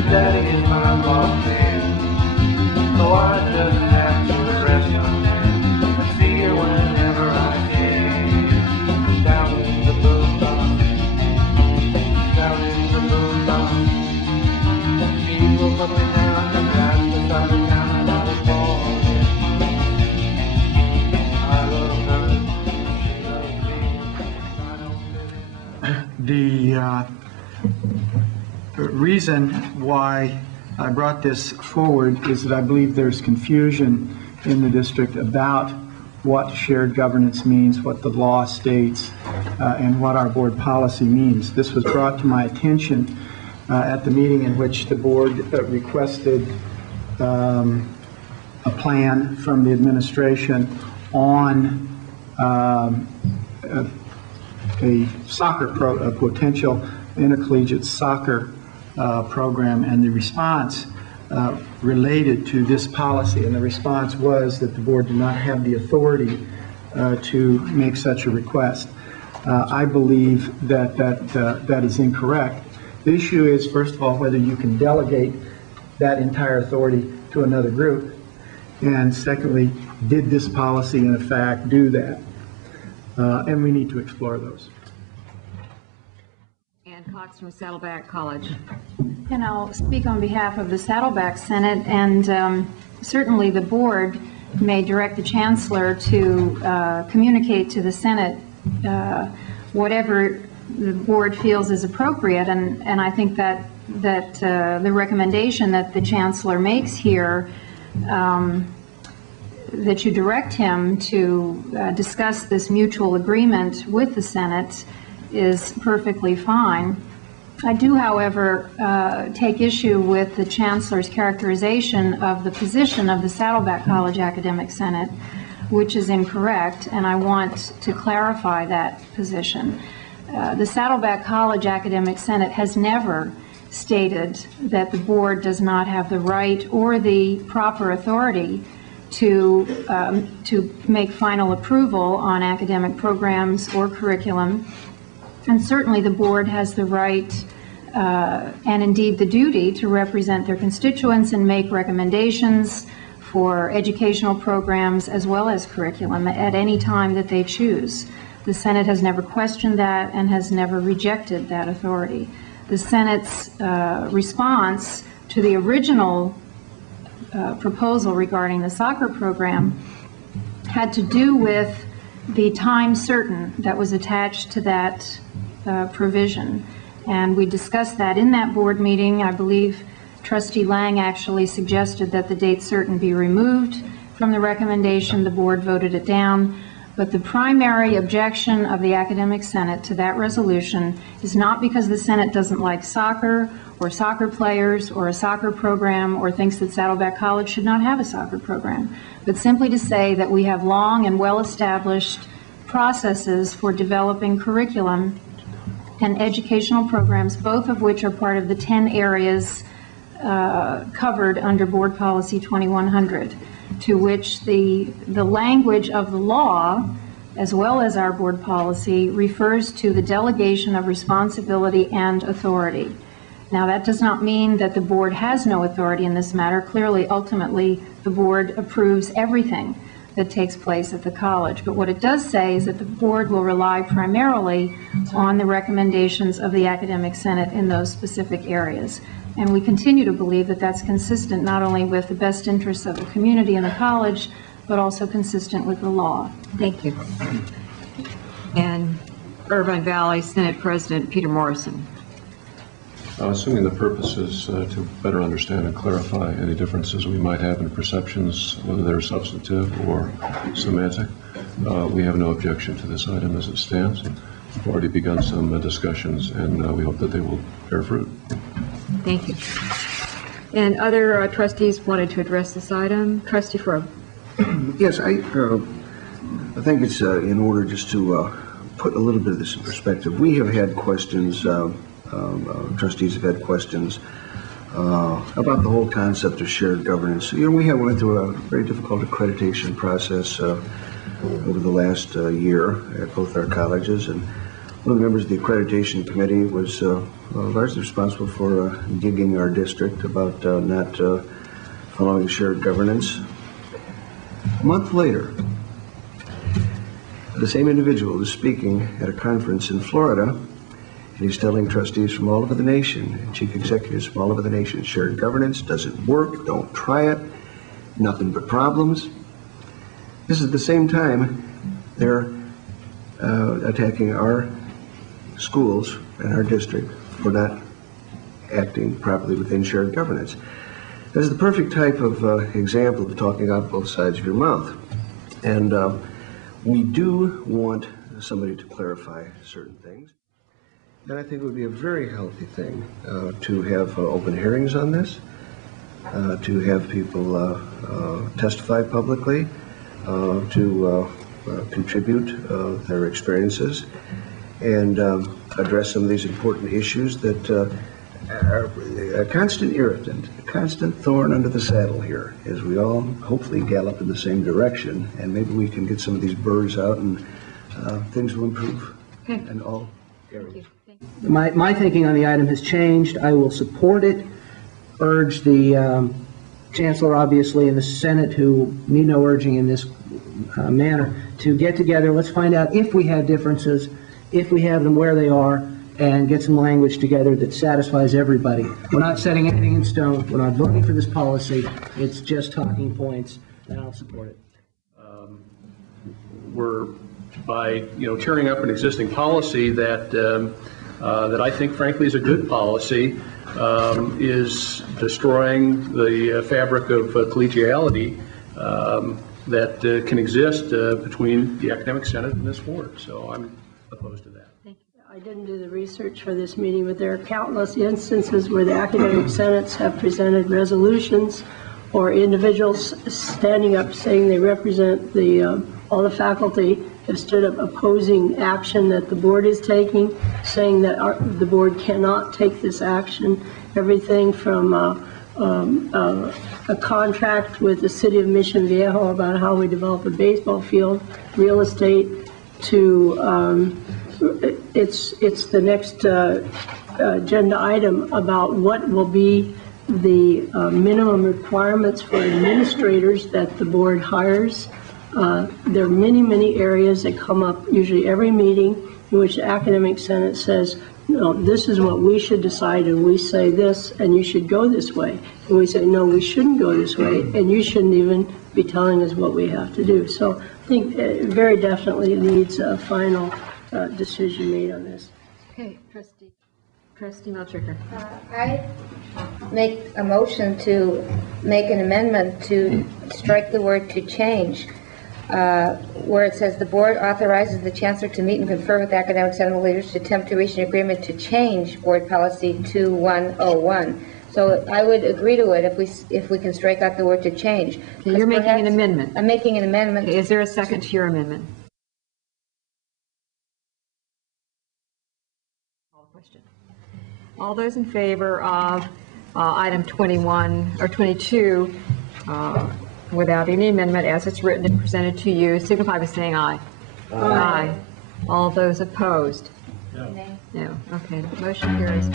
daddy is my boss man, so I just have to rest my hand and see her whenever I can. Down in the boondocks, down in the boondocks, people coming down the grass beside the town about a ball. I love her, she loves me. I don't live in The reason why I brought this forward is that I believe there's confusion in the district about what shared governance means, what the law states, and what our board policy means. This was brought to my attention at the meeting in which the board requested a plan from the administration on a potential intercollegiate soccer program, and the response related to this policy. And the response was that the board did not have the authority to make such a request. I believe that is incorrect. The issue is, first of all, whether you can delegate that entire authority to another group. And secondly, did this policy in fact do that? And we need to explore those. Cox from Saddleback College. And I'll speak on behalf of the Saddleback Senate, and certainly the board may direct the Chancellor to communicate to the Senate whatever the board feels is appropriate, and I think that the recommendation that the Chancellor makes here, that you direct him to discuss this mutual agreement with the Senate, is perfectly fine. I do, however, take issue with the Chancellor's characterization of the position of the Saddleback College Academic Senate, which is incorrect, and I want to clarify that position. The Saddleback College Academic Senate has never stated that the board does not have the right or the proper authority to make final approval on academic programs or curriculum. And certainly the board has the right and indeed the duty to represent their constituents and make recommendations for educational programs as well as curriculum at any time that they choose. The Senate has never questioned that and has never rejected that authority. The Senate's response to the original proposal regarding the soccer program had to do with the time certain that was attached to that provision. And we discussed that in that board meeting. I believe Trustee Lang actually suggested that the date certain be removed from the recommendation. The board voted it down. But the primary objection of the Academic Senate to that resolution is not because the Senate doesn't like soccer or soccer players or a soccer program or thinks that Saddleback College should not have a soccer program, but simply to say that we have long and well-established processes for developing curriculum and educational programs, both of which are part of the 10 areas covered under Board Policy 2100, to which the language of the law, as well as our board policy, refers to the delegation of responsibility and authority. Now, that does not mean that the board has no authority in this matter. Clearly, ultimately, the board approves everything that takes place at the college. But what it does say is that the board will rely primarily on the recommendations of the Academic Senate in those specific areas. And we continue to believe that that's consistent not only with the best interests of the community and the college, but also consistent with the law. Thank you. And Irvine Valley Senate President Peter Morrison. Assuming the purpose is to better understand and clarify any differences we might have in perceptions, whether they're substantive or semantic, we have no objection to this item as it stands. We've already begun some discussions, and we hope that they will bear fruit. Thank you. And other trustees wanted to address this item. Trustee Frogue. Yes, I think it's in order just to put a little bit of this in perspective. We have had questions, trustees have had questions about the whole concept of shared governance. You know, we went through a very difficult accreditation process over the last year at both our colleges, and one of the members of the accreditation committee was largely responsible for gigging our district about not following shared governance. A month later, the same individual is speaking at a conference in Florida, and he's telling trustees from all over the nation, and chief executives from all over the nation, shared governance doesn't work, don't try it, nothing but problems. This is the same time they're attacking our schools and our district for not acting properly within shared governance. This is the perfect type of example of talking out both sides of your mouth. And we do want somebody to clarify certain things. And I think it would be a very healthy thing to have open hearings on this, to have people testify publicly, to contribute their experiences, and address some of these important issues that are a constant irritant, a constant thorn under the saddle here, as we all hopefully gallop in the same direction, and maybe we can get some of these burrs out and things will improve in all areas. My thinking on the item has changed. I will support it, urge the Chancellor, obviously, and the Senate, who need no urging in this manner, to get together. Let's find out if we have differences, if we have them, where they are, and get some language together that satisfies everybody. We're not setting anything in stone. We're not voting for this policy. It's just talking points, and I'll support it. We're by tearing up an existing policy that that I think, frankly, is a good policy, is destroying the fabric of collegiality that can exist between the Academic Senate and this board. So I'm opposed to that. I didn't do the research for this meeting, but there are countless instances where the academic senates have presented resolutions or individuals standing up saying they represent the all the faculty have stood up opposing action that the board is taking, saying that the board cannot take this action. Everything from a contract with the city of Mission Viejo about how we develop a baseball field, real estate, to it's the next agenda item about what will be the minimum requirements for administrators that the board hires. There are many areas that come up usually every meeting in which the academic senate says, no, this is what we should decide, and we say this, and you should go this way. And we say, no, we shouldn't go this way, and you shouldn't even be telling us what we have to do. So I think it very definitely needs a final decision made on this. Okay, Trustee Milchiker. I make a motion to make an amendment to strike the word "to change," where it says the board authorizes the chancellor to meet and confer with academic senate leaders to attempt to reach an agreement to change board policy 2101. So I would agree to it if we can strike out the word "to change." Okay, you're making an amendment. I'm making an amendment. Okay, is there a second to your amendment? All those in favor of item 21 or 22 without any amendment as it's written and presented to you, signify by saying aye. Aye. All those opposed? No. No. Okay, motion carries.